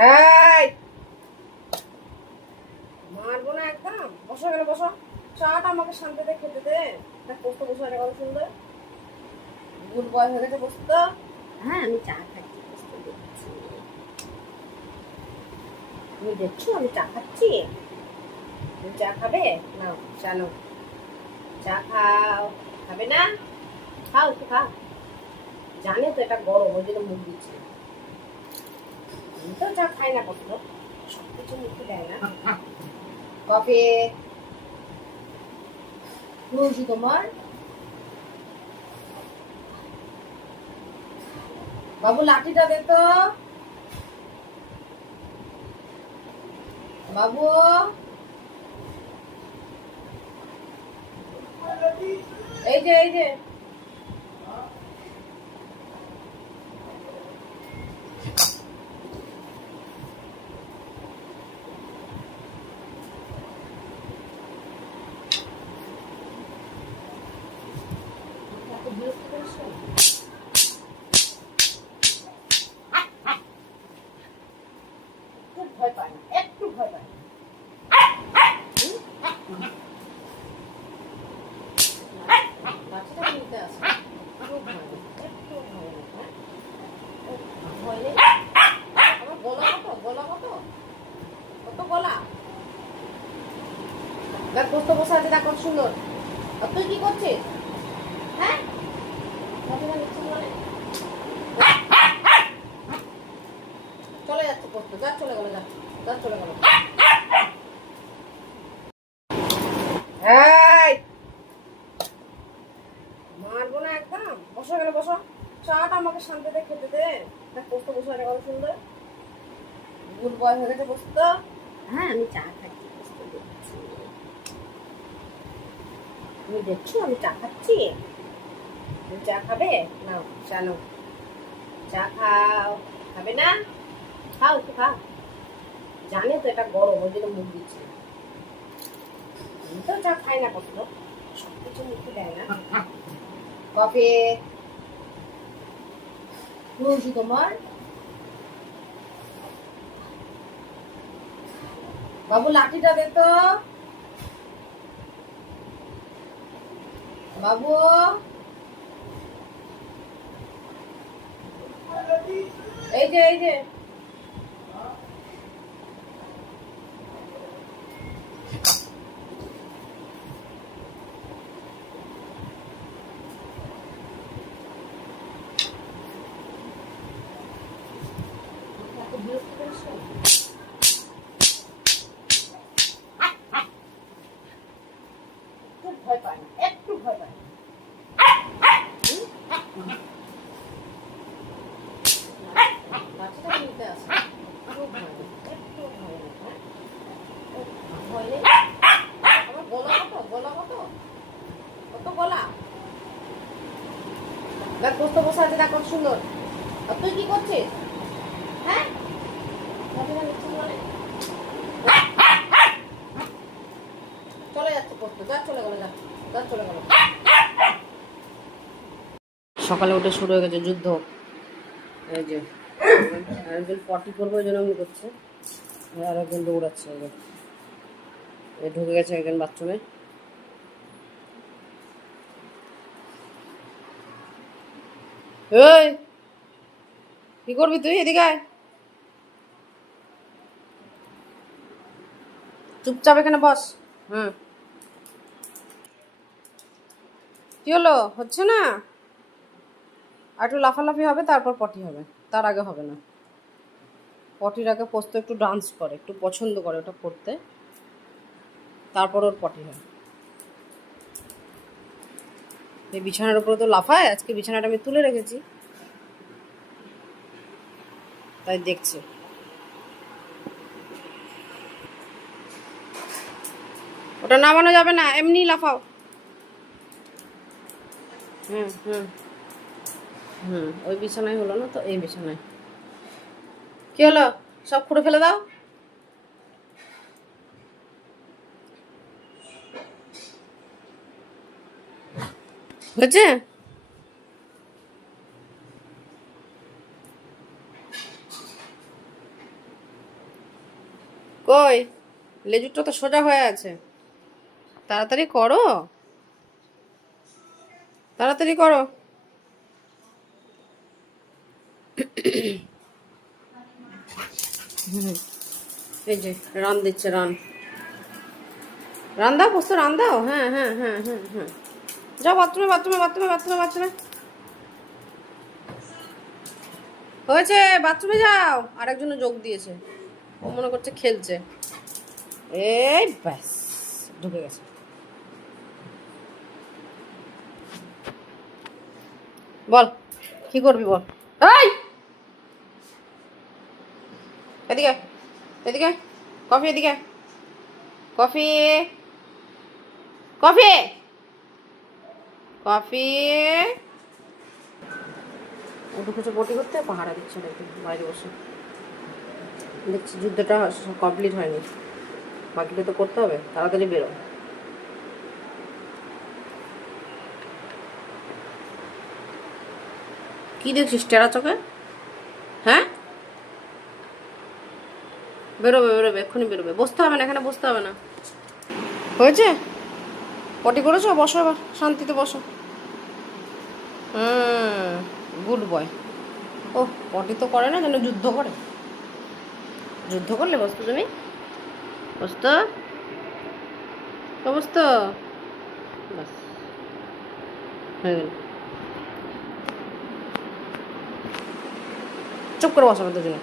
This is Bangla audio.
এই মারবো না একদম। বসো, গেলে বসো। চাটা আমাকে শান্তিতে খেতে দে। বসতে বসে একটা কথা শুনলে গুড বয় হয়ে গেছে। বসতো। হ্যাঁ, আমি চা খাচ্ছি। বসতে দেখছি, তুমি দেখছো আমি চা খাচ্ছি। তুমি চা খাবে? নাও চা নাও। চা খাও। খাবে না? খাও, একটু খাও। জানে তো এটা গরম, ওই জন্য মুখ দিচ্ছি। আমি তো চা খাই না কখনো, সবকিছু মুখে দেয় না। কফি খুশি তোমার? বাবু লাঠিটা দে তো। বাবু, এই যে এই যে বিরক্ত করছো? একটু ভয় পায় না, একটু ভয় পায় না। বাচ্চাটা নিতে আসে, একটু ভয় নেই, একটু ভয় নেই। ভয় নেই। আমার গলা কত, গলা কত, কত গলা। দেখ বসতে বসে আছে, দেখ কত সুন্দর। আর তুই কি করছিস? হ্যাঁ, চলে যাচ্ছে পড়তে। যা, চলে গেল। যা, যা, চলে গেল। এই মারবো না একদম। বসো, গেলে বসো। চাটা আমাকে শান্তিতে খেতে দে। দেখ বসতে বসে একটা কথা শুনলে গুড বয় হয়ে গেছে। বসতো। হ্যাঁ, আমি চা খাচ্ছি। বসতে দেখছি, তুমি দেখছো আমি চা খাচ্ছি। তুমি চা খাবে? নাও চা নাও। চা খাও। খাবে না? খাও, একটু খাও। জানে তো এটা গরম, ওই জন্য মুখ দিচ্ছি। আমি তো চা খাই না কখনো, সবকিছু মুখে দেয় না। কফি খুশি তোমার? বাবু লাঠিটা দে তো। বাবু, এই যে এই যে বিরক্ত করছো? একটু ভয় পায় না, একটু ভয় পায় না। বাচ্চাটা নিতে আসে, একটু ভয় নেই, একটু ভয় নেই। ভয় নেই। আমার গলা কত, গলা কত, কত গলা। দেখ বসতে বসে আছে, দেখ কত সুন্দর। আর তুই কি করছিস? হ্যাঁ, চলে যাচ্ছে পড়তে। যা, চলে গেল। যা, যা, চলে গেল। সকালে উঠে শুরু হয়ে গেছে যুদ্ধ। এই যে আরেকজন পটি করবো, ওই জন্য আমি করছে। আর একজন দৌড়াচ্ছে। ঢুকে গেছে একজন বাথরুমে। এই কি করবি তুই? এদিকে আয়। চুপচাপ এখানে বস। হুম, কি হলো? হচ্ছে না? আর একটু লাফালাফি হবে, তারপর পটি হবে। তার আগে হবে না। পটির আগে পোস্ত একটু ডান্স করে, একটু পছন্দ করে ওটা করতে, তারপর ওর পটি হয়। এই বিছানার উপরে তো লাফায়। আজকে বিছানাটা আমি তুলে রেখেছি, তাই দেখছে। ওটা নামানো যাবে না, এমনি লাফাও। হুম হুম হুম, ওই বিছানায় হলো না তো, এই বিছানায়। কি হলো? সব খুঁড়ে ফেলে দাও। হয়েছে? কই, লেজুরটা তো সোজা হয়ে আছে। তাড়াতাড়ি করো, তাড়াতাড়ি করো। এই যে রান দিচ্ছে, রান রান দাও, পোস্ত রান দাও। হ্যাঁ হ্যাঁ হ্যাঁ হ্যাঁ হ্যাঁ, যাও বাথরুমে বাথরুমে বাথরুমে বাথরুমে বাথরুমে। হয়েছে, বাথরুমে যাও। আরেকজনে যোগ দিয়েছে, ও মনে করছে খেলছে। এই ব্যাস, ঢুকে গেছে। বল কি করবি বল। এই এদিকে, এদিকে কফি, এদিকে কফি, কফি, কফি। ও ঢুকেছে পটি করতে, পাহারা দিচ্ছে নাকি বাইরে বসে। দেখছি যুদ্ধটা কমপ্লিট হয়নি, বাকিটা তো করতে হবে। তাড়াতাড়ি বেরো। কি দেখছিস টেরা চোখে? হ্যাঁ, বেরোবে বেরোবে, এক্ষুনি বেরোবে। বসতে হবে না, এখানে বসতে হবে না। হয়েছে, পটি করেছো, বসো এবার শান্তিতে বসো। হুম, গুড বয়। ও পটি তো করে না, যেন যুদ্ধ করে। যুদ্ধ করলে বসতো তুমি, বসতো, বসতো। বাস, হয়ে গেল। চুপ করে বসো দুজনে।